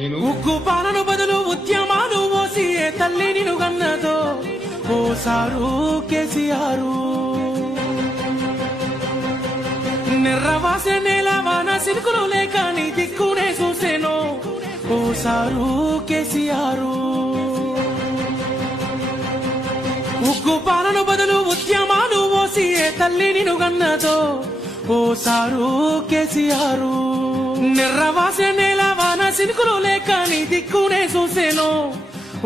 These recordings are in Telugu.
నేను ఉక్కు పాలన బదులు ఉద్యమాలు ఓసి ఏ తల్లి నిన్ను గన్నదో ఓసారు కేసీఆర్. నిర్రవాసే నేల వాన సిరుకులు లేక నీ దిక్కునే చూసేనో ఓసారు కేసీఆర్. ఉక్కు పాలన బదులు ఉద్యమాలు ఓసి ఏ తల్లి నిన్ను గన్నదో ఓసారు కేసీఆర్. నిర్రవాసే నేల వాన సిరుకులు లేక నీ దిక్కునే చూసేనో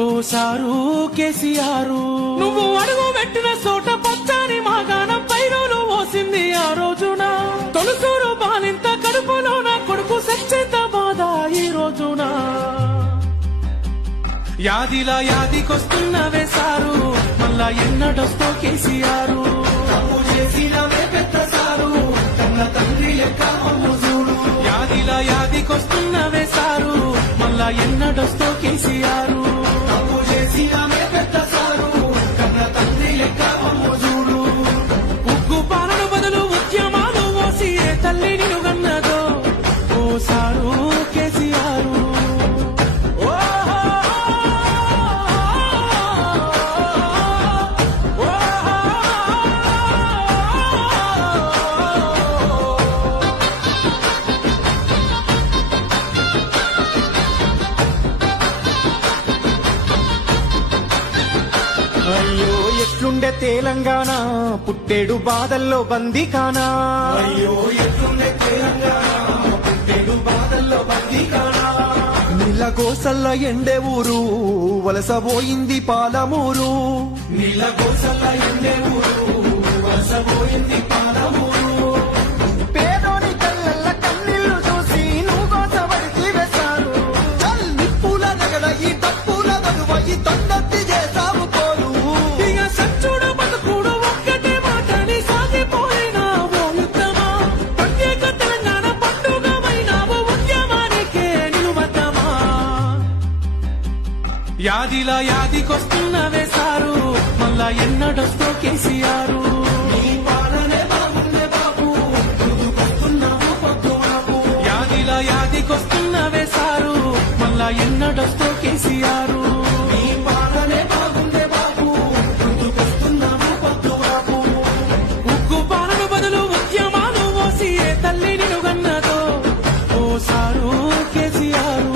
ఓసారు కేసీఆర్. నువ్వు అడుగు పెట్టిన చోట పచ్చని మాగాణం పైరులు ఓసింది ఆ రోజున. తొలుసూరు బాలింత కడుపులో నా కొడుకు సచ్చేంత బాధ ఈ రోజున. యాదిలా యాదికొస్తున్నవే సారు మళ్ళా ఎన్నడొస్తో కేసీఆర్. తప్పు చేసినవే పెద్ద సారు కన్న తండ్రి లెక్క మమ్ము చూడు. యాదిలా యాదికొస్తున్నవే సారు మళ్ళా ఎన్నడొస్తో కేసీఆర్. తప్పు చేసినవే పెద్ద సారు కన్న తండ్రి లెక్క మమ్ము చూడు. ఉగ్గు పాలన బదులు ఉద్యమాలు ఓసి ఏ తల్లి నిన్ను గన్నదో ఓసారు కేసీఆర్. అయ్యో ఎట్లుండే తెలంగాణ పుట్టేడు బాధల్లో బందీకానా. అయ్యో ఎట్లుండే తెలంగాణ పుట్టేడు బాధల్లో బందీకానా. నీళ్ళ గోసల్ల ఎండే ఊరు వలసపోయింది పాలమూరు. నీళ్ళ గోసల్ల ఎండే ఊరు వలసపోయింది పాలమూరు. పేదోని కళ్ళల్ల కన్నీళ్లు చూసి నువ్వు గోసపడితే వేశారు. చల్ నిప్పుల నగడ ఈ తప్పుల బదువ ఈ తొండత్తి చేసావు పోరు. ఇక సచ్చుడు బతుకుడు ఒక్కటే మాటని సాగిపోయినా ఓ యుద్ధమా. ప్రత్యేక తెలంగాణ పండుగమైనావు ఉద్యమానికే నిలువద్దమా. యాదిలా యాదికొస్తున్నవే సారు మళ్ళా ఎన్నడొస్తో కేసీఆర్. నీ పాలనే బాగుందే బాబు ముందుకొస్తున్నావు పొద్దుమాపు. యాదిలా యాదికొస్తున్నవే సారు మళ్ళా ఎన్నడొస్తో కేసీఆర్. నీ పాలనే బాగుందే బాబు ముందుకొస్తున్నావు పొద్దుమాపు. ఉక్కు పాలన బదులు ఉద్యమాలు ఓసి ఏ తల్లి నిన్ను గన్నదో ఓసారు కేసీఆర్.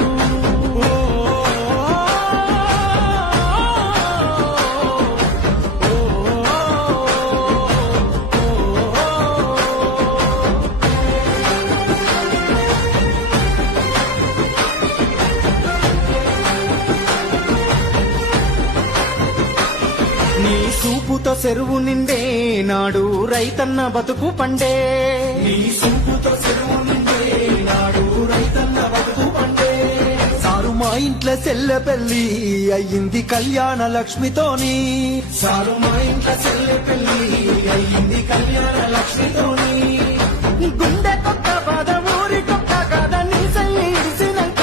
నీ సూపుతో చెరువు నిండే నాడు రైతన్న బతుకు పండే. నీ సూపుతో చెరువు నిండే నాడు రైతన్న బతుకు పండే. సారు మా ఇంట్లో చెల్లె పెళ్లి అయ్యింది కళ్యాణ లక్ష్మితోని. సారు మా ఇంట్లో చెల్లె పెళ్లి అయ్యింది కళ్యాణ లక్ష్మితోని. గుండె కొత్త బాధ ఊరి కొత్త కాద నీ చెల్లి ఇడిసినాక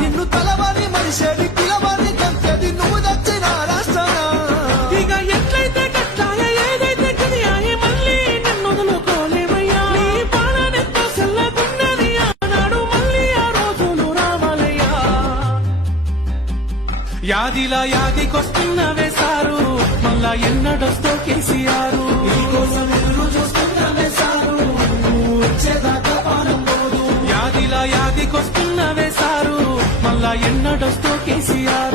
నిన్ను తలవారి మనిషి పిలవారి కంచెది నువ్వు దచ్చిన రాష్ట్రాన. ఇక ఎట్లయితే కట్టాయ ఏదైతే కదియాయి మళ్ళీ నిన్ను వదులుకోలేమయ్యా. నీ పాలనెంతో చల్లగున్నది ఆనాడు మళ్ళీ ఆ రోజులు రావాలయ్యా. యాదిలా యాదికొస్తున్నవే సారు మళ్ళా ఎన్నడొస్తో కేసీఆర్. నీకోసం ఎదురు చూస్తున్నవే సారు నువ్వు వచ్చేదాకా పానం పోదు. యాదిలా యాదికొస్తున్నవే సారు మళ్ళా ఎన్నడొస్తో కేసీఆర్.